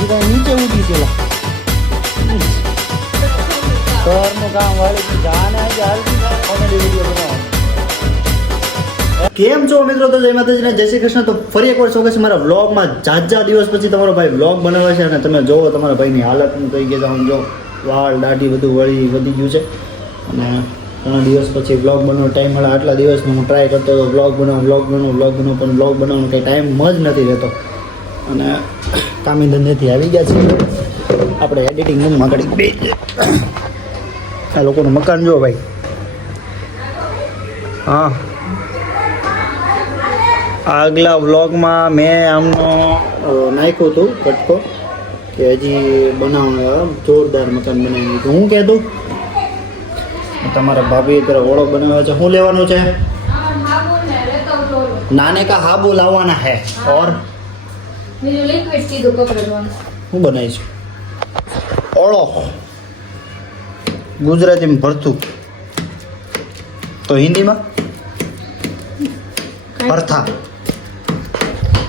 સીધા નીચે ઉડી ગયેલા. કામ વાળી જાને આજે હાલતી કોમેડી વીડિયો બનાવો. કેમ છો મિત્રો? તો જય માતાજીને જય શ્રી કૃષ્ણ. તો ફરી એકવાર સ્વાગત છે મારા વ્લોગમાં જાત જાત દિવસ પછી તમારો ભાઈ વ્લોગ બનાવે છે અને તમે જોવો તમારા ભાઈની હાલત હું કહી ગયા સમજો જો વાળ દાઢી બધું વળી વધી ગયું છે. અને ઘણા દિવસ પછી વ્લોગ બનાવવાનો ટાઈમ મળે. આટલા દિવસનો હું ટ્રાય કરતો હતો. વ્લોગ બનાવું વ્લોગ બનાવું વ્લોગ બનાવું પણ વ્લોગ બનાવવાનો. કંઈ ટાઈમ જ નથી રહેતો. અને કામી ધંધેથી આવી ગયા છીએ. આપણે એડિટિંગ રૂમમાં ઘડી બે આ લોકોનું મકાન જો ભાઈ. હા. આગલા વ્લોગમાં મેં આમનો નાખ્યું હતું કટકો કે હજી બનાવવાનું જોરદાર મકાન બનાવી દીધું. હું કહેતું તમારા ભાભી અત્યારે ઓળો બનાવ્યો છે. શું લેવાનું છે? નાને કા હાબુ લાવવાના હે? ઓર? બીજું લિક્વિડ કીધું કપડે હું બનાવીશું? ઓળો. ગુજરાતીમાં ભરતું તો હિન્દીમાં? ભરથા.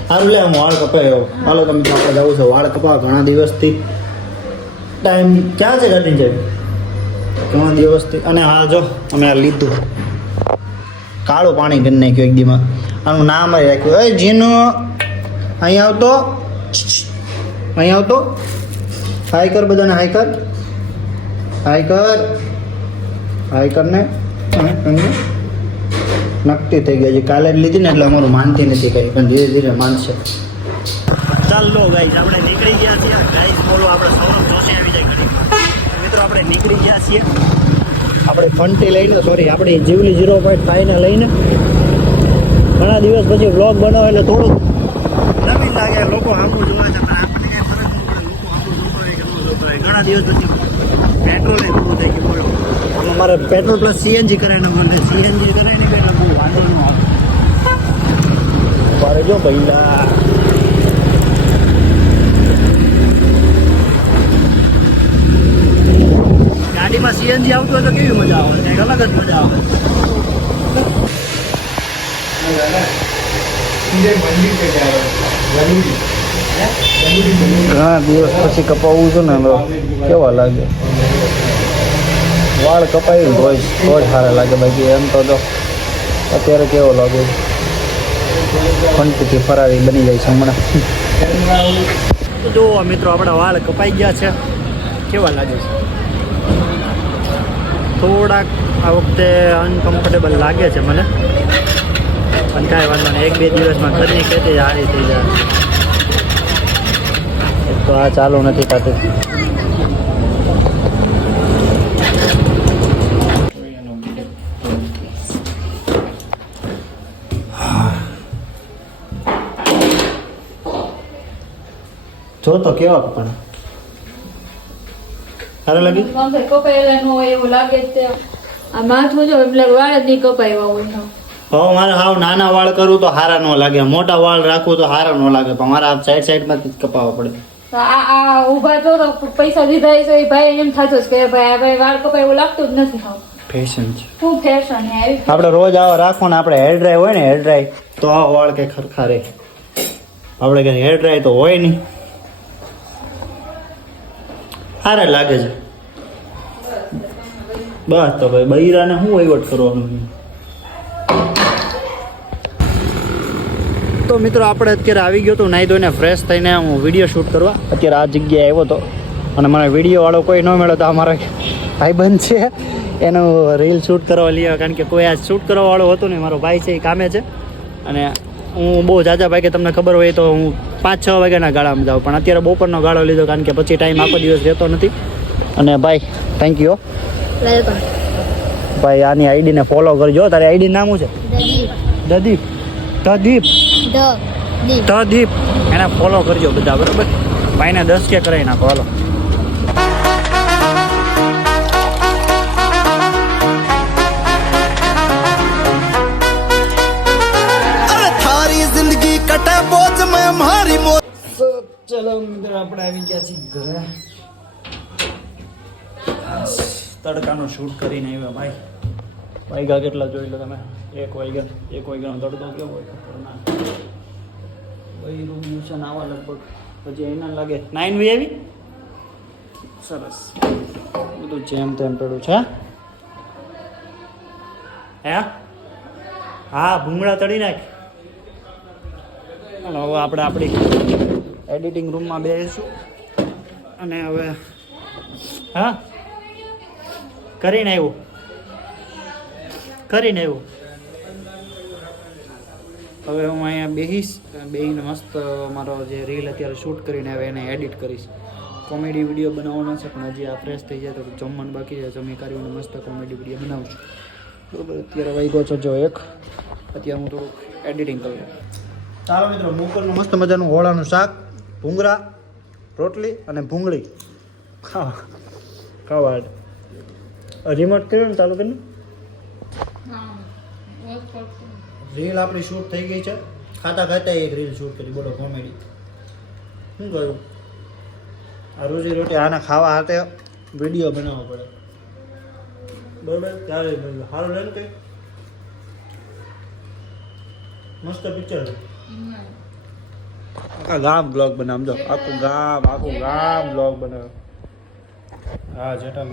સારું લે હું વાળ કપાયો. હાલો તમે તો આપણે જવું છે. વાળ કપાવ ઘણા દિવસથી. ટાઈમ ક્યાં છે ગાડી જાય ઘણા દિવસથી. અને હા જો અમે આ લીધું. કાળું પાણી કરી નાખ્યું એક દીમાં. આનું નામ રાખ્યું. એ જીનું અહીં આવતો. અહીં આવતો. હાય કર બધાને હાય કર. હાય કર. હાય કરને. નક્કી થઈ ગઈ છે કાલે લીધી ને એટલે અમારું માનતી નથી કઈ પણ ધીરે ધીરે માનશે. ચાલો ગાઈસ આપણે નીકળી ગયા છીએ. ગાઈસ બોલો આપણે સૌરભ જોશી આવી જાય ઘડી મિત્રો આપણે નીકળી ગયા છીએ. આપણે ફંટી લઈને સોરી આપણે જીવલી ઝીરો પોઈન્ટ ફાઈવને લઈને ઘણા દિવસ પછી વ્લોગ બનાવો એટલે થોડુંક લાગે લોકો આંબુ જોવા છે પણ આપણને કઈ ફરક નહીં પડે. લોકો જોતો હોય કે ન જોતો હોય. ઘણા દિવસ પછી પેટ્રોલ પૂરું થઈ ગયું બોલો. આમાં મારે પેટ્રોલ પ્લસ સીએનજી કરાવીને મને સીએનજી કરાવીને એટલે બહુ વાંધો ન આવે. મારે જો ભૈયા ગાડીમાં સીએનજી આવતું હોય તો કેવી મજા આવે? કંઈક અલગ જ મજા આવે. ઘણા દિવસ પછી કપાવવું છે ને કેવા લાગે? વાળ કપાય તો જ તો જ સારા લાગે બાકી એમ તો જો અત્યારે કેવો લાગે? ફંટથી ફરારી બની જાય છે હમણાં. તો મિત્રો, આપણા વાળ કપાઈ ગયા છે. કેવા લાગે છે? થોડાક આ વખતે અનકમ્ફર્ટેબલ લાગે છે મને. પણ કાંઈ વાંધો નહીં. એક બે દિવસમાં ઘરની ખેતી સારી થઈ જાય. તો આ ચાલુ નથી થતું. જો તો કેવા કપડા સારું લાગી? કપાયેલા હોય એવું લાગે તે. આ માથું જો, એટલે વાળ જ નહીં કપાવ્યા હોય હાવ. મારે હાવ નાના વાળ કરું તો હારા ન લાગે. મોટા વાળ રાખું તો હારા ન લાગે. પણ મારા સાઈડ સાઈડમાંથી જ કપાવવા પડે. તો આ આ ઊભા તો પૈસા દીધા છે એ ભાઈ એમ થતું કે ભાઈ આ ભાઈ વાળ કપાય એવું લાગતું જ નથી હાવ. ફેશન છે. શું ફેશન હે આપણે રોજ આવા રાખો ને આપણે હેર ડ્રાય હોય ને હેર ડ્રાય તો આ વાળ કંઈ ખરખા રહે. આપણે કંઈ હેર ડ્રાય તો હોય નહીં. સારા લાગે છે. બસ તો ભાઈ બૈરાને શું વહીવટ કરવાનું તો મિત્રો આપણે અત્યારે આવી ગયો તો નાહી ધોઈને ફ્રેશ થઈને હું વીડિયો શૂટ કરવા. અત્યારે આ જગ્યાએ આવ્યો હતો અને મને વીડિયો વાળો કોઈ ન મળ્યો તો અમારા ભાઈબંધ છે એનું રીલ શૂટ કરવા લઈએ કારણ કે કોઈ આ શૂટ કરવા વાળો હતો ને મારો ભાઈ છે એ કામે છે. અને હું બહુ જાજા ભાઈ કે તમને ખબર હોય તો હું પાંચ છ વાગ્યાના ગાળામાં જાઉં. પણ અત્યારે બપોરનો ગાળો લીધો કારણ કે પછી ટાઈમ આખો દિવસ રહેતો નથી. અને ભાઈ થેન્ક યુ ભાઈ આની આઈડીને ફોલો કરજો. તારી આઈડી નામ શું છે? દદીપ દદીપ ધ દીપ એને ફોલો કરજો બધા બરાબર? ભાઈને દસ કે કરાવી નાખો હાલો. ચલો મિત્રો આપણે આવી ગયા છીએ ઘરે. તડકાનો શૂટ કરીને આવ્યા ભાઈ. વાગ્યા કેટલા જોઈ લો તમે? એક વાગ્યા એક વાગ્યાનો તડકો કેવો હોય? વહી રૂમ છે નાવા લગભગ. પછી એના લાગે નાઇન વી આવી? સરસ. બધું જેમ તેમ પડ્યું છે હે? હા? ભૂંગળા તળી નાખ. હવે આપણે આપણી એડિટિંગ રૂમમાં બેસીશું. અને હવે હા? કરીને આવ્યું. કરીને આવ્યું. હવે હું અહીંયા બેહીશ બેહીને મસ્ત મારો જે રીલ અત્યારે શૂટ કરીને આવે એને એડિટ કરીશ. કોમેડી વીડિયો બનાવવાનો છે પણ હજી આ ફ્રેશ થઈ જાય તો જમવાનું બાકી છે જમી કરીને મસ્ત કોમેડી વીડિયો બનાવું છું બરોબર અત્યારે વાગ્યો છે જો એક. અત્યારે હું થોડુંક એડિટિંગ કરું. ચાલો મિત્રો મોકલનું મસ્ત મજાનું હોળાનું શાક ભૂંગળા રોટલી અને ભૂંગળી. ખાવા. ખાવા. રિમોટ કર્યો ને ચાલુ કરીને? રીલ આપણી શૂટ થઈ ગઈ છે. ખાતા ખાતા એક રીલ શૂટ કરી બોલો કોમેડી શું કહ્યું આ રોજી રોટી આના ખાવા હાથે વીડિયો બનાવવો પડે. બરોબર ત્યારે સારું રહે ને કંઈ? મસ્ત પિક્ચર આખા ગામ બ્લોગ બનાવજો આખું ગામ આખું ગામ બ્લોગ બનાવ. હા જેટા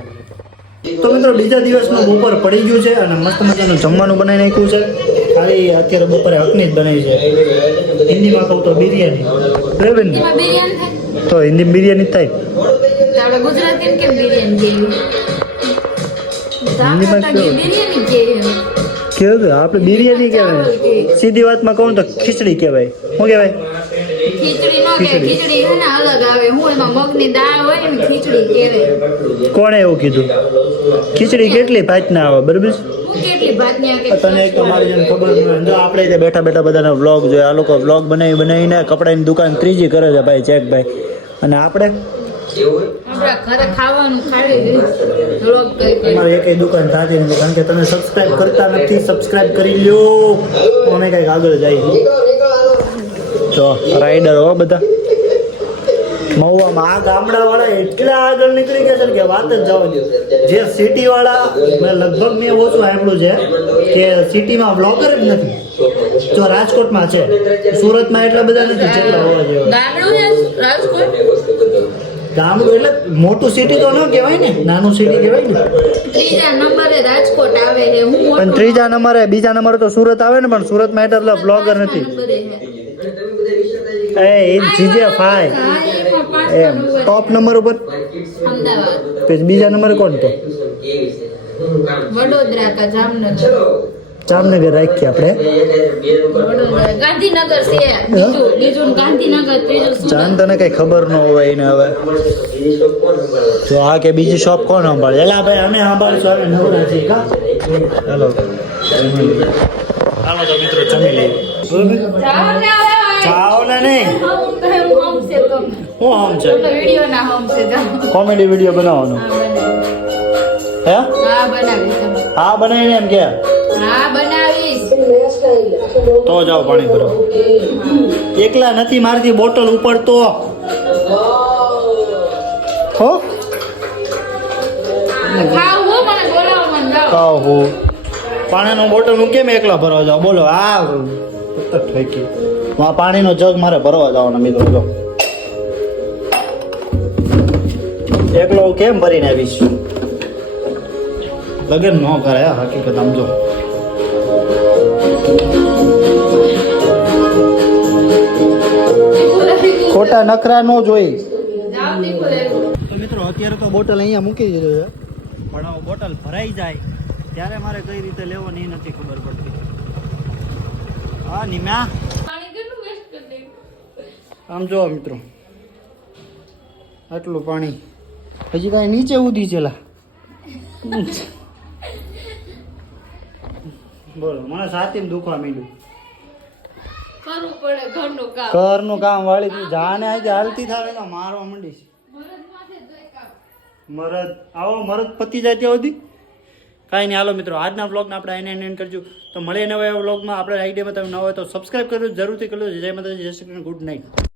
તો મિત્રો બીજા દિવસનું બપોર પડી ગયું છે અને મસ્ત મજાનું જમવાનું બનાવી નાખ્યું છે. ખાલી અત્યારે બપોરે હકની જ બનાવી છે. હિન્દીમાં કહું તો બિરયાની. બરાબર ને એમાં બિરયાની થાય? તો હિન્દી બિરયાની થાય. કેવું? આપણે બિરયાની કહેવાય. સીધી વાતમાં કહું તો ખીચડી કહેવાય. શું ખીચડી કહેવાય. કોણે એવું કીધું? ખીચડી કેટલી ભાતના આવે બરાબર તને એક મારી જેમ ખબર ન જો આપણે ત્યાં બેઠા બેઠા બધાના વ્લોગ જોઈએ આ લોકો વ્લોગ બનાવી બનાવીને કપડાની દુકાન ત્રીજી કરે છે ભાઈ ચેક ભાઈ અને આપણે. અમારે એકેય દુકાન થતી નથી કારણ કે તમે સબસ્ક્રાઇબ કરતા નથી સબસ્ક્રાઇબ કરી લ્યો. તો અમે કંઈક આગળ જઈએ. જો રાઈડર હો બધા. મહુવામાં આ ગામડાવાળા એટલા આગળ નીકળી ગયા છે કે વાત જ જવા દો જે સિટીવાળા મેં લગભગ મેં ઓછું સાંભળ્યું છે કે સિટીમાં બ્લોગર જ નથી. જો રાજકોટમાં છે સુરતમાં એટલા બધા નથી જેટલા હોવા ગામડું એટલે મોટું સિટી તો ન કહેવાય ને નાનું સિટી કહેવાય ને. ત્રીજા નંબરે રાજકોટ આવે છે હું પણ ત્રીજા નંબરે બીજા નંબરે તો સુરત આવે ને પણ સુરતમાં એટલા બ્લોગર નથી. એ જીજે ફાય. એમાં ટોપ નંબર ઉપર. પછી બીજા નંબર કોણ તો? વડોદરા કા જામનગર. જામનગર રાખીએ આપણે. ગાંધીનગર છે. બીજું બીજું ગાંધીનગર ત્રીજું જાન તને કઈ ખબર ન હોય એને હવે. જો આ કે બીજી શોપ કોણ સંભાળે? એલા ભાઈ અમે સંભાળશું અમે નવરા છીએ કા? ચાલો ચાલો તો મિત્રો જમી લઈએ. બરોબર જાઓ ને હવે હવે. ચાઓ ને નહીં હું હમ છે? કોમેડી વીડિયો બનાવવાનો. હા હે? બનાવીને એમ કે? તો જાઓ પાણી ભરો. એકલા નથી મારતી બોટલ ઉપર તો. હો? પાણીનો બોટલ હું કેમ એકલા ભરવા જાવ બોલો આ આ પાણીનો જગ મારે ભરવા જવાનો મિત્રો, જો. એકલો હું કેમ ભરીને આવીશ? લગન ન કરાય હકીકત આમ જો. ખોટા નખરા ન જોઈ. તો મિત્રો, અત્યારે તો બોટલ અહીંયા મૂકી દીધો છે. પણ બોટલ ભરાઈ જાય, ત્યારે મારે કઈ રીતે લેવાની એ નથી ખબર પડતી. હા નિમ્યા? આમ જો મિત્રો આટલું પાણી. હજી કાંઈ નીચે ઉધી છેલા બોલો મને સાતીમ દુખવા માંડ્યું. ઘરનું કામ. વાળી તું જાને આજે હાલતી તો મારવા માંડીશ. મરદ આવો મરદ પતી જાય ત્યાં સુધી. કાંઈ નહીં. હાલો મિત્રો, આજના બ્લોગને આપણે એને એન્ડ કરજો તો મળીએ નવા એવા બ્લોગમાં આપણે આઈડિયામાં તમે ન હોય તો સબસ્ક્રાઈબ કરજો, જરૂરથી કરજો. જય માતાજી, જય શ્રી ગુડ નાઇટ